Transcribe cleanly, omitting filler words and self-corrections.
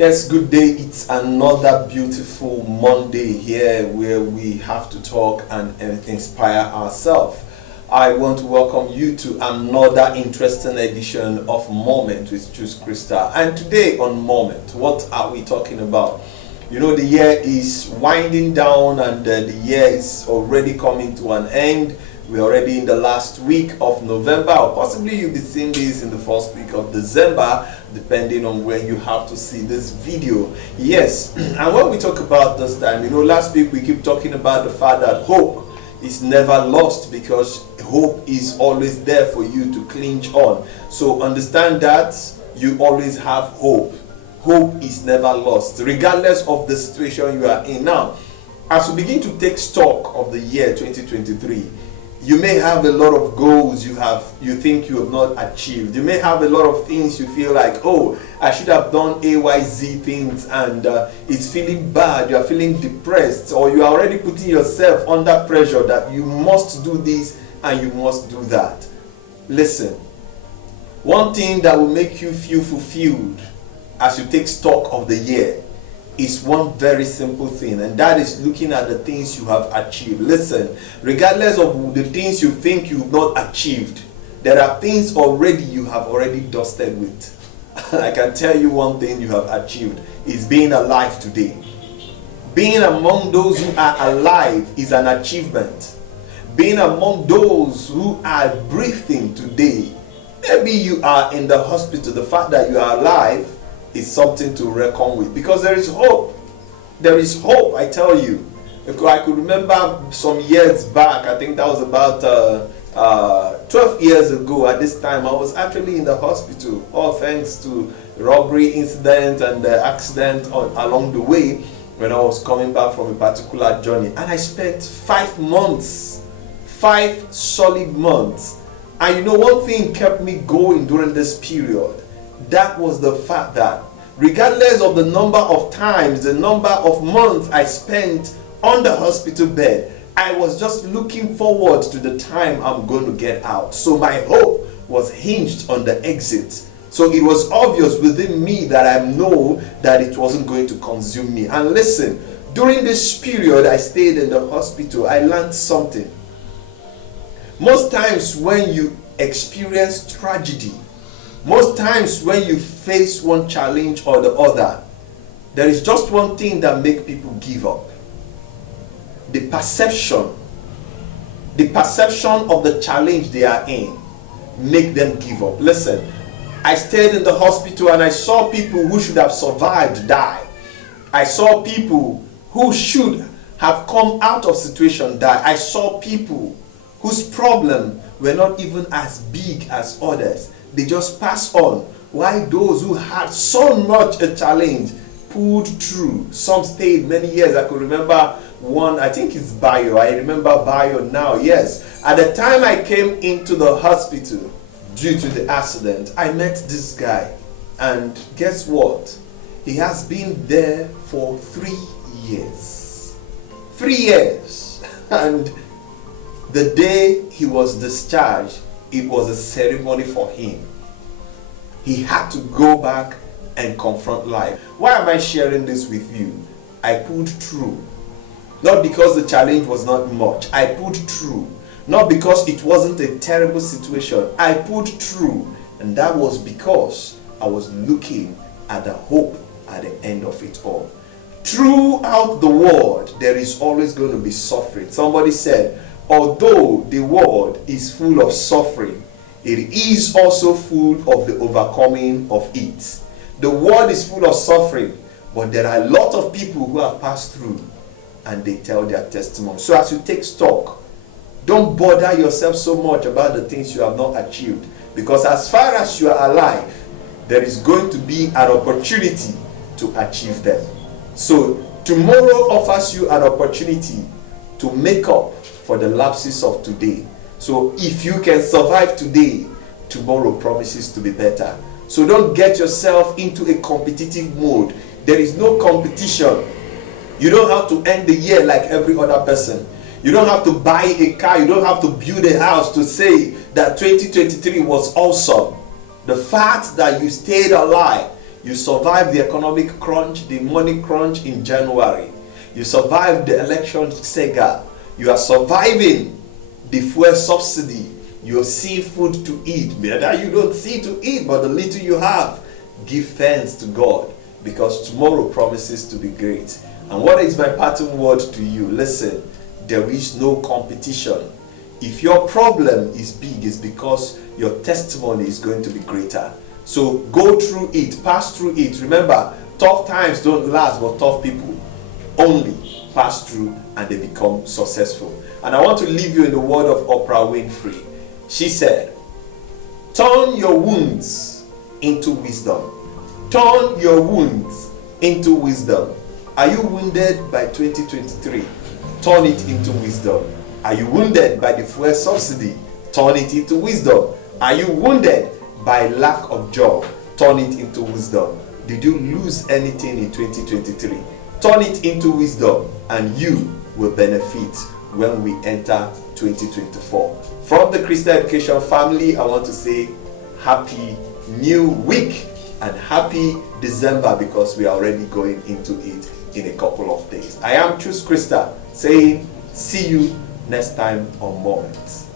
Yes, good day. It's another beautiful Monday here where we have to talk and inspire ourselves. I want to welcome you to another interesting edition of Moment with Choose Crystal. And today on Moment, what are we talking about? You know, the year is winding down and the year is already coming to an end. We're already in the last week of November, or possibly you'll be seeing this in the first week of December, depending on when you have to see this video. Yes, and when we talk about this time, you know, last week we keep talking about the fact that hope is never lost, because hope is always there for you to cling on. So understand that you always have hope. Hope is never lost, regardless of the situation you are in now. As we begin to take stock of the year 2023, you may have a lot of goals you think you have not achieved. You may have a lot of things you feel like, oh, I should have done AYZ things, and it's feeling bad, you are feeling depressed, or you are already putting yourself under pressure that you must do this and you must do that. Listen, one thing that will make you feel fulfilled as you take stock of the year is one very simple thing, and that is looking at the things you have achieved. Listen, regardless of the things you think you've not achieved, there are things already you have already dusted with. I can tell you one thing you have achieved is being alive today. Being among those who are alive is an achievement. Being among those who are breathing today, maybe you are in the hospital, the fact that you are alive is something to reckon with, because there is hope. There is hope, I tell you. I could remember some years back, I think that was about 12 years ago at this time, I was actually in the hospital, all thanks to robbery incident and accident along the way when I was coming back from a particular journey. And I spent 5 months, 5 solid months. And you know, one thing kept me going during this period. That was the fact that regardless of the number of times, the number of months I spent on the hospital bed, I was just looking forward to the time I'm going to get out. So my hope was hinged on the exit. So it was obvious within me that I know that it wasn't going to consume me. And listen, during this period I stayed in the hospital, I learned something. Most times when you experience tragedy, most times when you face one challenge or the other, there is just one thing that makes people give up. The perception of the challenge they are in make them give up. Listen, I stayed in the hospital and I saw people who should have survived die. I saw people who should have come out of situation die. I saw people whose problems were not even as big as others. They just pass on, while those who had so much a challenge pulled through. Some stayed many years. I could remember one, I think it's Bio. I remember Bio now, yes. At the time I came into the hospital due to the accident, I met this guy. And guess what? He has been there for 3 years. 3 years. And the day he was discharged, it was a ceremony for him. He had to go back and confront life. Why am I sharing this with you? I pulled through. Not because the challenge was not much. I pulled through. Not because it wasn't a terrible situation. I pulled through. And that was because I was looking at the hope at the end of it all. Throughout the world, there is always going to be suffering. Somebody said, although the world is full of suffering, it is also full of the overcoming of it. The world is full of suffering, but there are a lot of people who have passed through and they tell their testimony. So as you take stock, don't bother yourself so much about the things you have not achieved, because as far as you are alive, there is going to be an opportunity to achieve them. So tomorrow offers you an opportunity to make up for the lapses of today. So if you can survive today, tomorrow promises to be better. So don't get yourself into a competitive mode. There is no competition. You don't have to end the year like every other person. You don't have to buy a car. You don't have to build a house to say that 2023 was awesome. The fact that you stayed alive, You survived the economic crunch, the money crunch in January. You survived the election saga. You are surviving the fuel subsidy. You see food to eat. Maybe you don't see to eat, but the little you have, give thanks to God, because tomorrow promises to be great. And what is my parting word to you? Listen, there is no competition. If your problem is big, it's because your testimony is going to be greater. So go through it, pass through it. Remember, tough times don't last, but tough people only pass through and they become successful. And I want to leave you in the word of Oprah Winfrey. She said, turn your wounds into wisdom. Turn your wounds into wisdom. Are you wounded by 2023? Turn it into wisdom. Are you wounded by the fuel subsidy? Turn it into wisdom. Are you wounded by lack of job? Turn it into wisdom. Did you lose anything in 2023? Turn it into wisdom, and you will benefit when we enter 2024. From the Christian Education family, I want to say happy new week and happy December, because we are already going into it in a couple of days. I am Chus Krista saying see you next time on Moments.